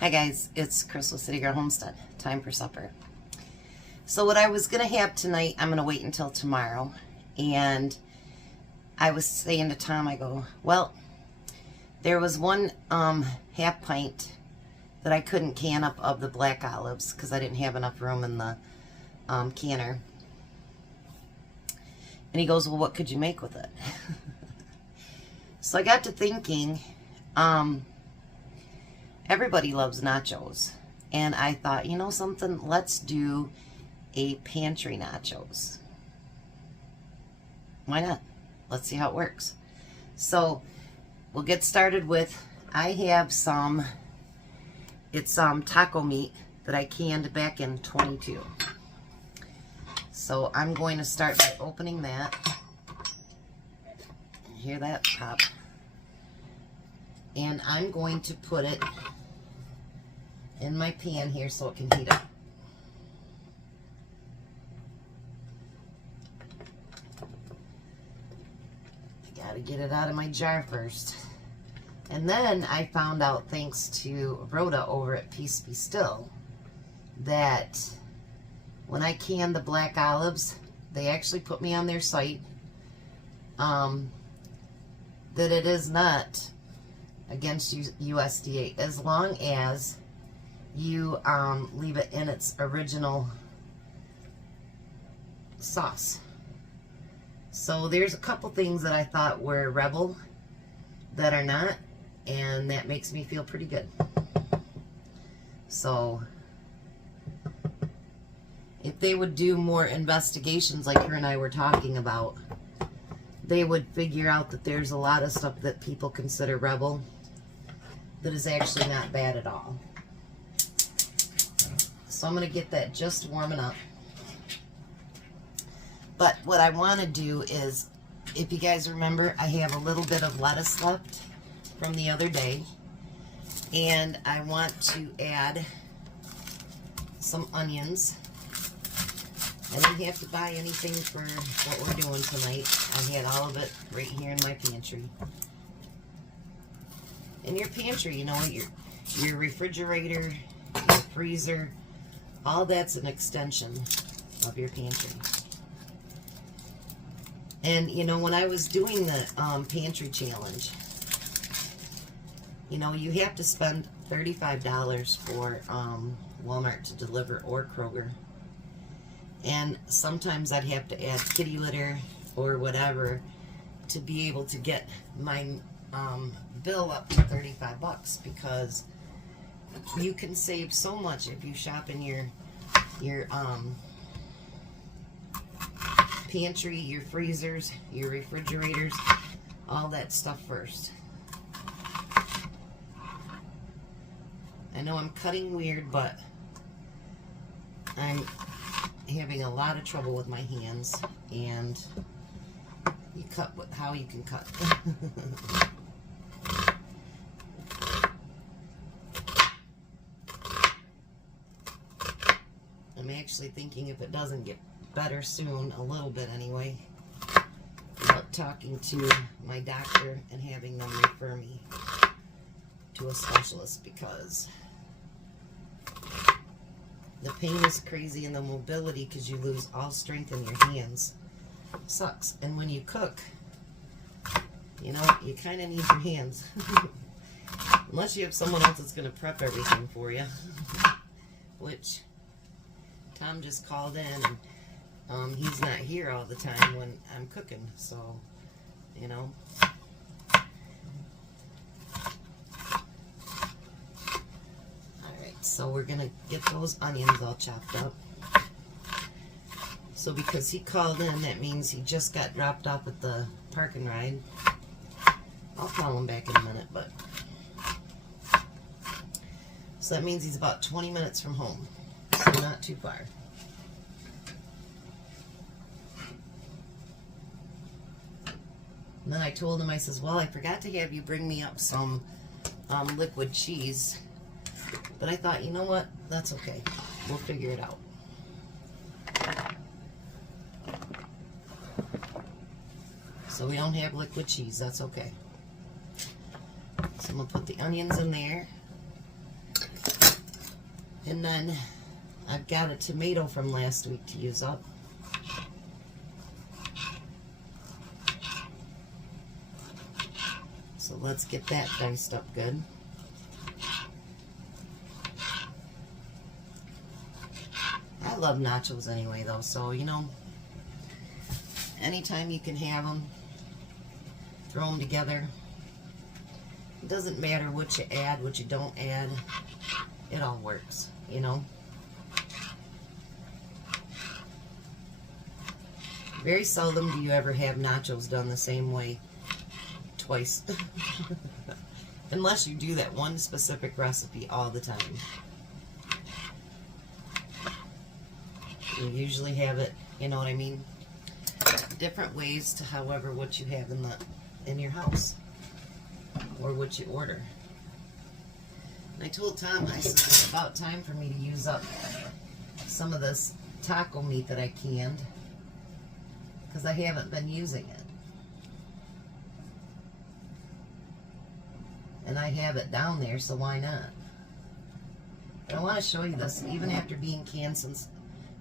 Hi guys, it's Crystal City Girl Homestead. Time for supper. So what I was going to have tonight, I'm going to wait until tomorrow. And I was saying to Tom, I go, well, there was one half pint that I couldn't can up of the black olives because I didn't have enough room in the canner. And he goes, well, what could you make with it? So I got to thinking, everybody loves nachos. And I thought, you know something, let's do a pantry nachos. Why not? Let's see how it works. So we'll get started with, I have some, it's taco meat that I canned back in 22. So I'm going to start by opening that. Hear that pop? And I'm going to put it in my pan here so it can heat up. I gotta get it out of my jar first. And then I found out, thanks to Rhoda over at Peace Be Still, that when I can the black olives, they actually put me on their site, that it is not against USDA as long as you leave it in its original sauce. So there's a couple things that I thought were rebel that are not, and that makes me feel pretty good. So if they would do more investigations like her and I were talking about, they would figure out that there's a lot of stuff that people consider rebel that is actually not bad at all. So I'm going to get that just warming up. But what I want to do is, if you guys remember, I have a little bit of lettuce left from the other day. And I want to add some onions. I didn't have to buy anything for what we're doing tonight. I had all of it right here in my pantry. In your pantry, you know, your refrigerator, your freezer, all that's an extension of your pantry. And, you know, when I was doing the pantry challenge, you know, you have to spend $35 for Walmart to deliver or Kroger. And sometimes I'd have to add kitty litter or whatever to be able to get my bill up to 35 bucks, because you can save so much if you shop in your pantry, your freezers, your refrigerators, all that stuff first. I know I'm cutting weird, but I'm having a lot of trouble with my hands, and you cut how you can cut. I'm actually thinking, if it doesn't get better soon, a little bit anyway, about talking to my doctor and having them refer me to a specialist, because the pain is crazy and the mobility, because you lose all strength in your hands, sucks. And when you cook, you know, you kind of need your hands. Unless you have someone else that's going to prep everything for you. Which, Tom just called in, and he's not here all the time when I'm cooking. So, you know. So we're going to get those onions all chopped up. So because he called in, that means he just got dropped off at the parking ride. I'll call him back in a minute, but... So that means he's about 20 minutes from home. So not too far. And then I told him, I says, well, I forgot to have you bring me up some liquid cheese. But I thought, you know what? That's okay. We'll figure it out. So we don't have liquid cheese. That's okay. So I'm going to put the onions in there. And then I've got a tomato from last week to use up. So let's get that diced up good. I love nachos anyway though, so you know, anytime you can have them, throw them together. It doesn't matter what you add, what you don't add, it all works, you know. Very seldom do you ever have nachos done the same way twice. Unless you do that one specific recipe all the time. You usually have it, you know what I mean? Different ways to however what you have in your house. Or what you order. And I told Tom, I said it's about time for me to use up some of this taco meat that I canned. Because I haven't been using it. And I have it down there, so why not? But I want to show you this. Even after being canned since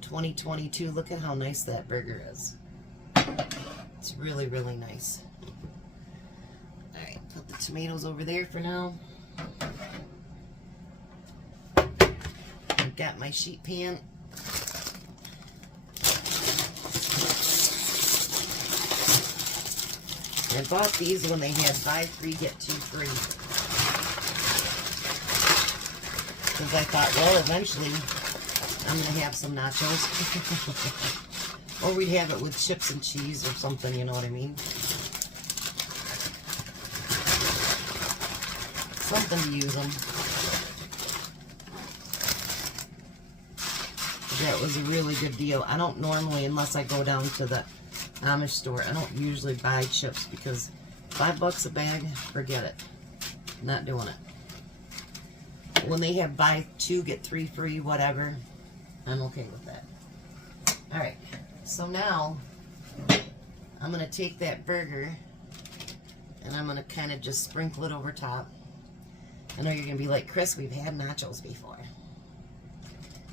2022, look at how nice that burger is. It's really, really nice. Alright, put the tomatoes over there for now. I've got my sheet pan. I bought these when they had buy 3 get 2 free. Because I thought, well, eventually I'm going to have some nachos. Or we'd have it with chips and cheese or something, you know what I mean? Something to use them. That was a really good deal. I don't normally, unless I go down to the Amish store, I don't usually buy chips because $5 a bag, forget it. Not doing it. When they have buy 2 get 3 free, whatever, I'm okay with that. Alright, so now I'm going to take that burger and I'm going to kind of just sprinkle it over top. I know you're going to be like, Chris, we've had nachos before.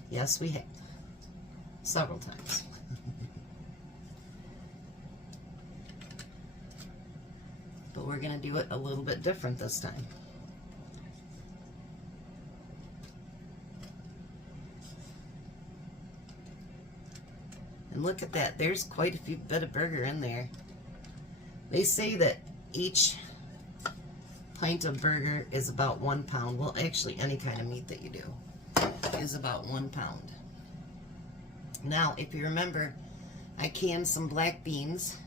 Yes, we have. Several times. But we're going to do it a little bit different this time. And look at that. There's quite a few bit of burger in there. They say that each pint of burger is about 1 pound. Well, actually, any kind of meat that you do is about 1 pound. Now, if you remember, I canned some black beans.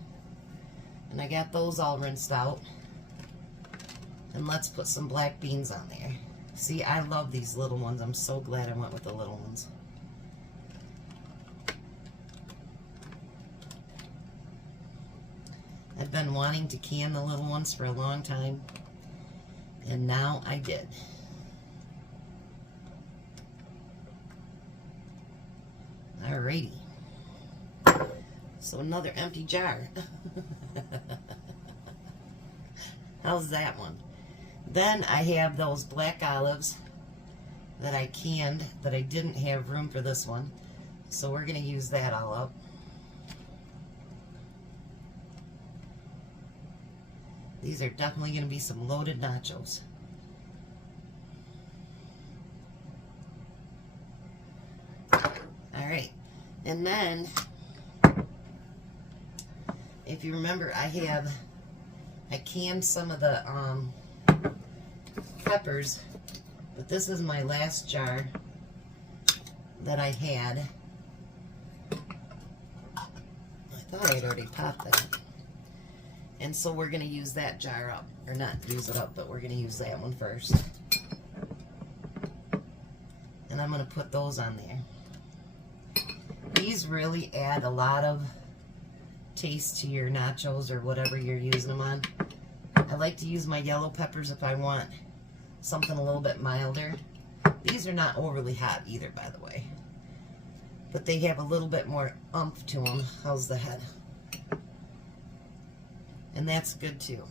And I got those all rinsed out. And let's put some black beans on there. See, I love these little ones. I'm so glad I went with the little ones. I've been wanting to can the little ones for a long time. And now I did. Alrighty. So another empty jar. How's that one? Then I have those black olives that I canned that I didn't have room for this one. So we're going to use that all up. These are definitely going to be some loaded nachos. Alright. And then, if you remember, I canned some of the peppers, but this is my last jar that I had. I thought I'd already popped that. And so we're going to use that jar up. Or not use it up, but we're going to use that one first. And I'm going to put those on there. These really add a lot of taste to your nachos or whatever you're using them on. I like to use my yellow peppers if I want something a little bit milder. These are not overly hot either, by the way. But they have a little bit more oomph to them. How's the head? And that's good too.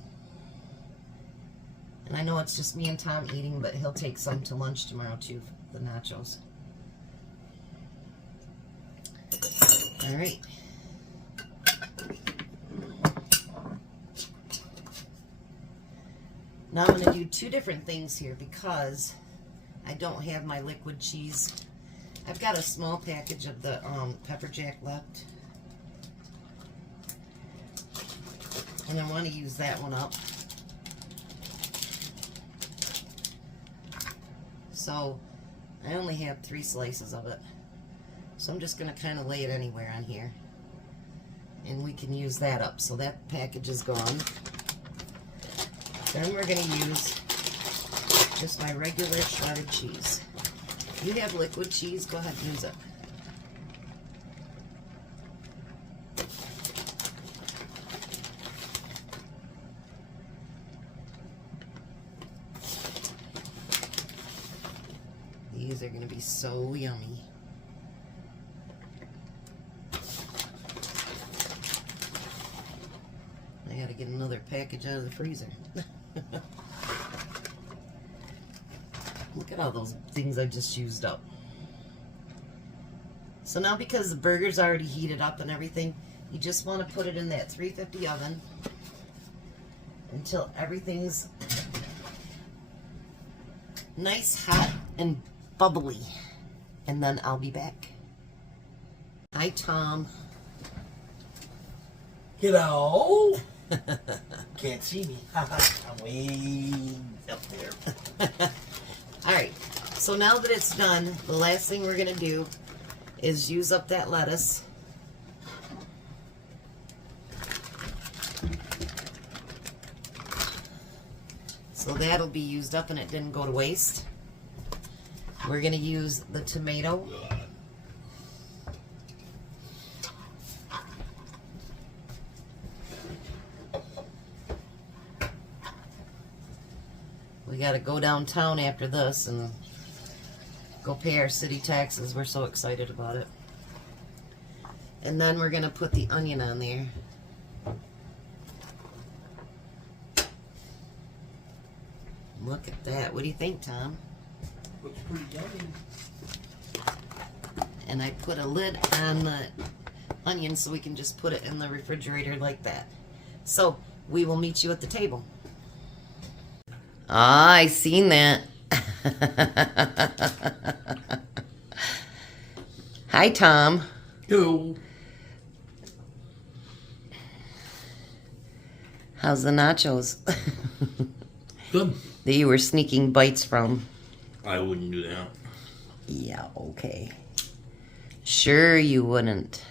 And I know it's just me and Tom eating, but he'll take some to lunch tomorrow too, the nachos. All right. Now I'm going to do two different things here because I don't have my liquid cheese. I've got a small package of the pepper jack left. And I want to use that one up. So I only have 3 slices of it. So I'm just going to kind of lay it anywhere on here. And we can use that up. So that package is gone. Then we're going to use just my regular shredded cheese. If you have liquid cheese, go ahead and use it. These are going to be so yummy. I got to get another package out of the freezer. Look at all those things I just used up. So now because the burger's already heated up and everything, you just want to put it in that 350 oven until everything's nice, hot, and bubbly. And then I'll be back. Hi, Tom. Hello. Can't see me. I'm way up there. Alright, so now that it's done, the last thing we're going to do is use up that lettuce. So that'll be used up and it didn't go to waste. We're going to use the tomato. We got to go downtown after this and go pay our city taxes. We're so excited about it. And then we're going to put the onion on there. Look at that. What do you think, Tom? Looks pretty yummy. And I put a lid on the onion so we can just put it in the refrigerator like that. So we will meet you at the table. Ah, I seen that. Hi, Tom. Hello. How's the nachos? Good. That you were sneaking bites from. I wouldn't do that. Yeah, okay. Sure you wouldn't.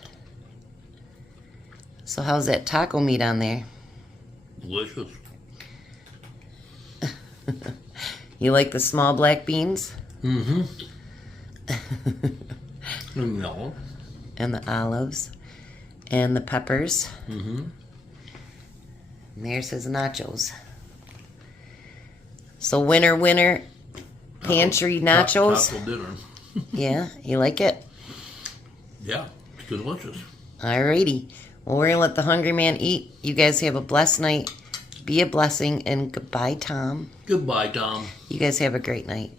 So how's that taco meat on there? Delicious. You like the small black beans? Mm-hmm. No. And the olives. And the peppers. Mm-hmm. And there's his nachos. So winner, winner, pantry nachos. Taco dinner. Yeah, you like it? Yeah, it's delicious. Alrighty. Well, we're going to let the hungry man eat. You guys have a blessed night. Be a blessing. And goodbye, Tom. Goodbye, Tom. You guys have a great night.